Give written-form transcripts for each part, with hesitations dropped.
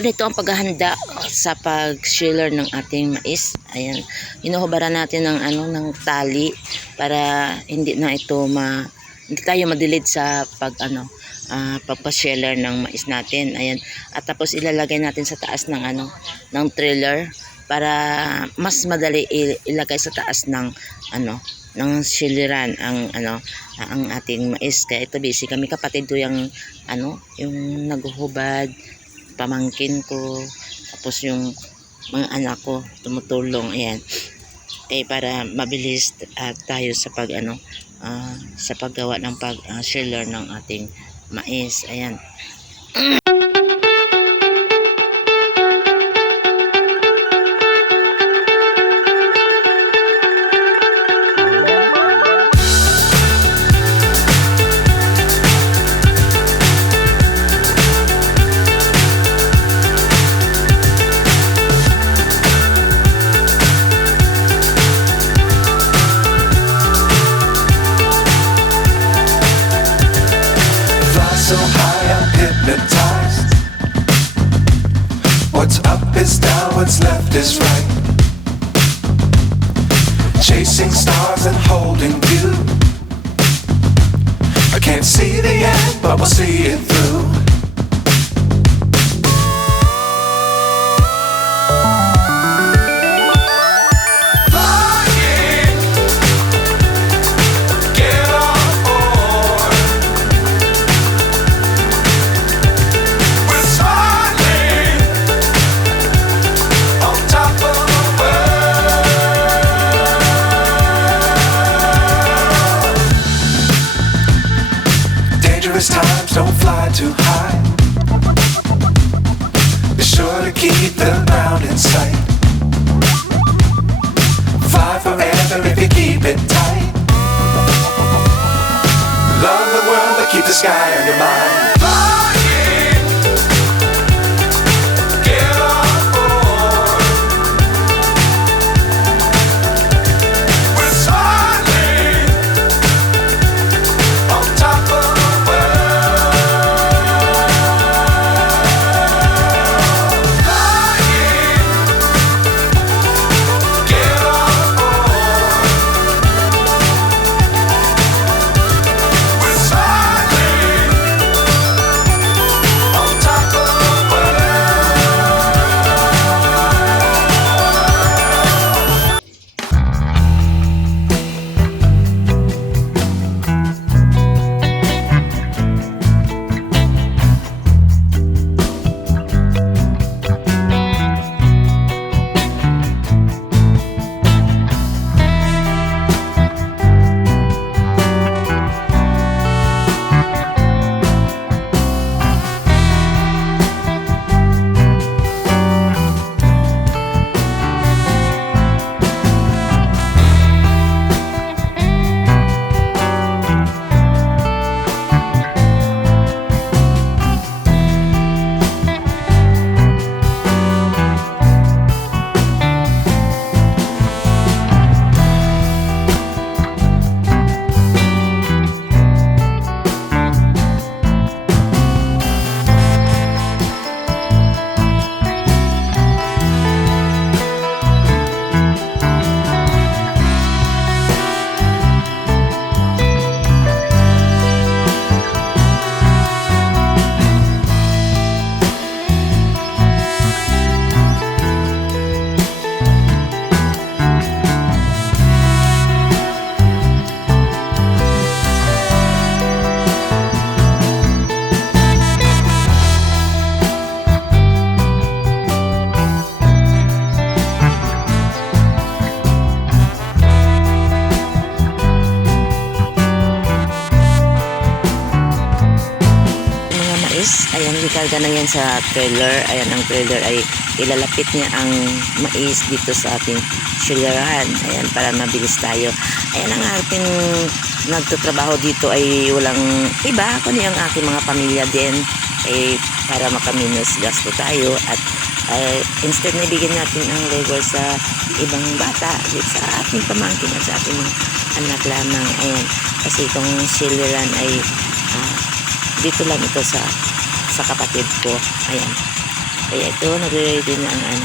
ganito ang paghahanda sa pag-shiller ng ating mais. Ayan, hinuhubaran natin ng ng tali para hindi na ito hindi tayo madilid sa pagpa-shiller ng mais natin. Ayan, at tapos ilalagay natin sa taas ng ng trailer para mas madali ilagay sa taas ng ng shilleran ang ating mais. Kaya ito busy kami kapatid ko yung yung naghuhubad, pamangkin ko, tapos yung mga anak ko tumutulong. Ayan, para mabilis tayo sa sa paggawa ng shiller ng ating mais. Ayan. So high I'm hypnotized. What's up is down, what's left is right. Chasing stars and holding you. I can't see the end, but we'll see it through. Times don't fly too high. Be sure to keep the ground in sight. Fly forever if you keep it tight. Love the world but keep the sky on your mind. Ayan, ikarga na yan sa trailer. Ayan, ang trailer ay ilalapit niya ang mais dito sa ating shillerahan. Ayan, para mabilis tayo. Ayan, ang ating nagtatrabaho dito ay walang iba, kundi ang aking mga pamilya din, para makaminos gasto tayo. At instead na ibigin natin ang labor sa ibang bata, sa ating pamangkin at sa ating mga anak lamang. Ayan, kasi itong shilleran ay dito lang ito sa kapatid ko. Ayan. Kaya ito, nagre-ready na ang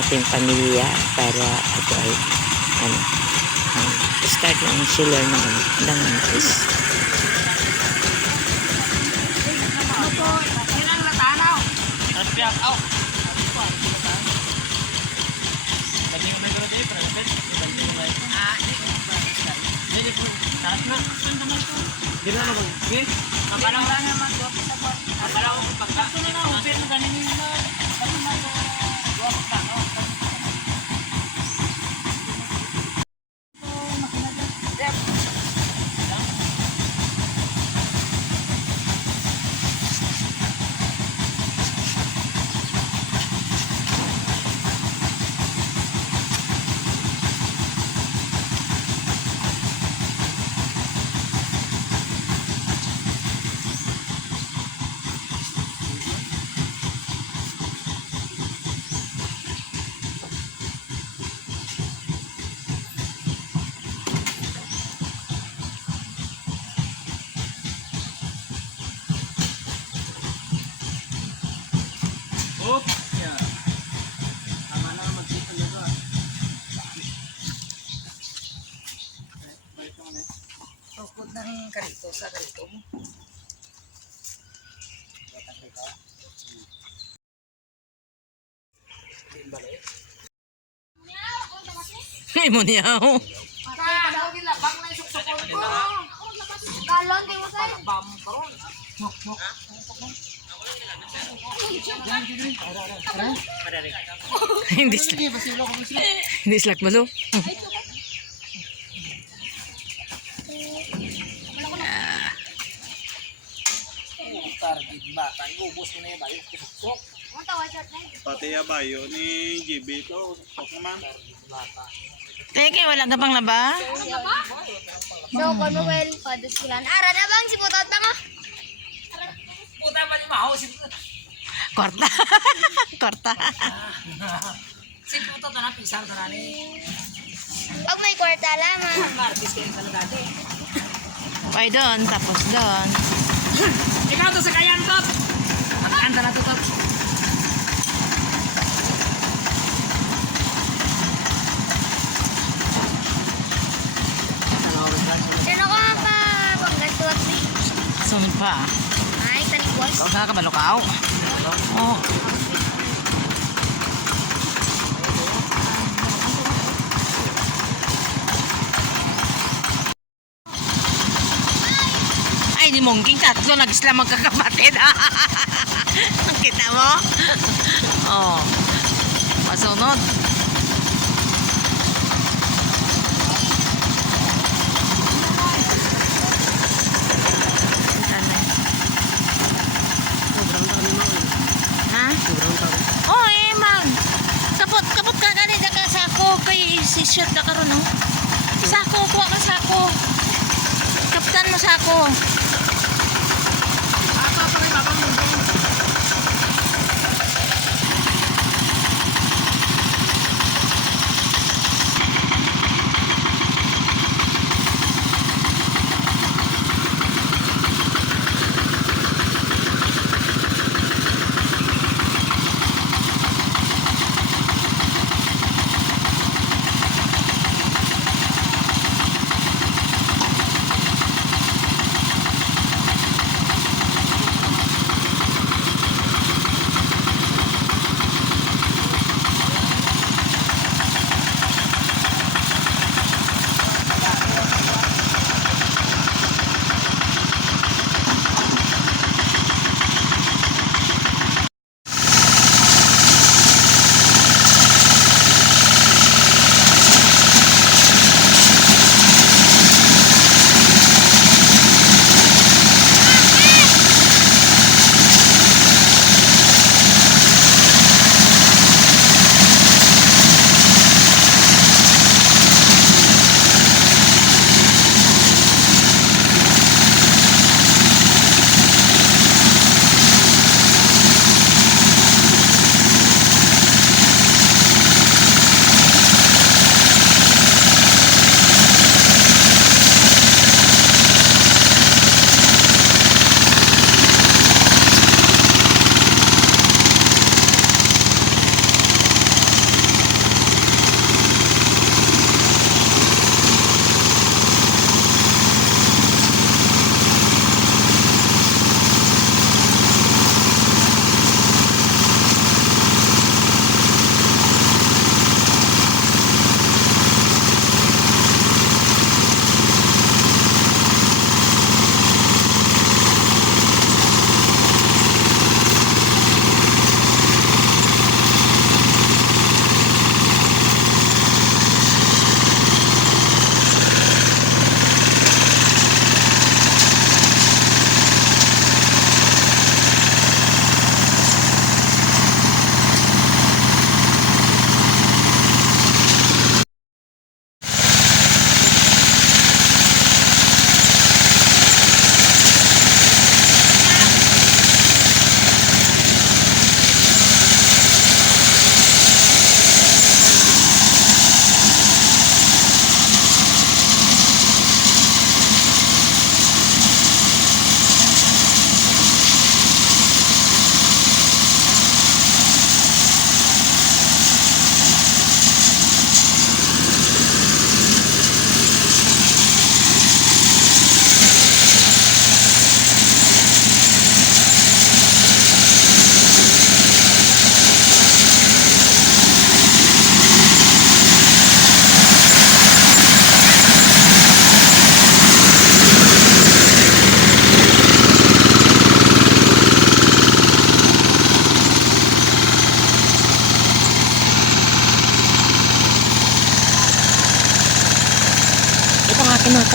ating pamilya para ito ay start na ang chiller ng mantis. Tukod ng karito sa karito mo. Ay mo niyaw. Padaw gila bang na suksukol ko. Galon di mo say. Bam karon. Hindi hindi slack malo. Target ba? Tani ubos mo na yung bayo. Suksok. Mo tawag shot na. Pati abayo ni GB to. Tok naman. Teke, wala ka pang laba? So, kung mo well, pados kilan. Ara na bang si putot ba mo? Puta ba ni maho si Korta. Korta. si puta na pisang na ni. Pag may kwarta lamang. Martis kayo sa dati. Ay doon, tapos doon. Ikaw to sa kayan tot. Magkanta na to tot. Yan ako nga pa. Pag nagtuwat ni. Sunod pa. Ay, tanikwas. Huwag ka malukaw. Oh. Ay, di mongking tatlo. Nag-isla magkakapatid. Kita mo? Oh. Masunod. Ha? Oh, mag. Kapot ka ganit ka sako kay si shirt na karon no. Sako kuha ka sako. Kapitan mo sako.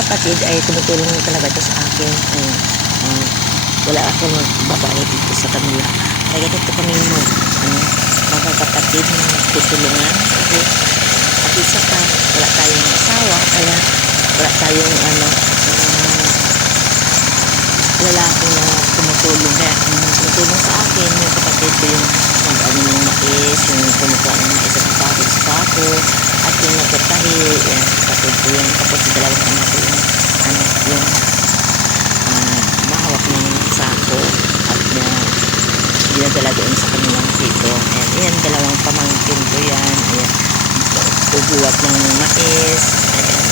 kapatid ay tumutulong talaga ito sa akin. Ayan. Wala akong magbabayad dito sa kanila. Kaya ganito kami mga kapatid na tutulungan. Kasi at isa pa, wala tayong asawa. Kaya wala tayong lalaki na tumutulong. Kaya ang tumutulong sa akin, yung kapatid ko yung ng mais, yung kumukuha ng mais at bakit sa sako, at yung nagtatahi, yan, kapatid ko yun. Tapos yung dalawang anak ko yung mahawak ng sako at dinadala doon sa kanilang tito. Ayan, dalawang pamangkin ko yan. Ayan, ubuwat ng mais. Ayan,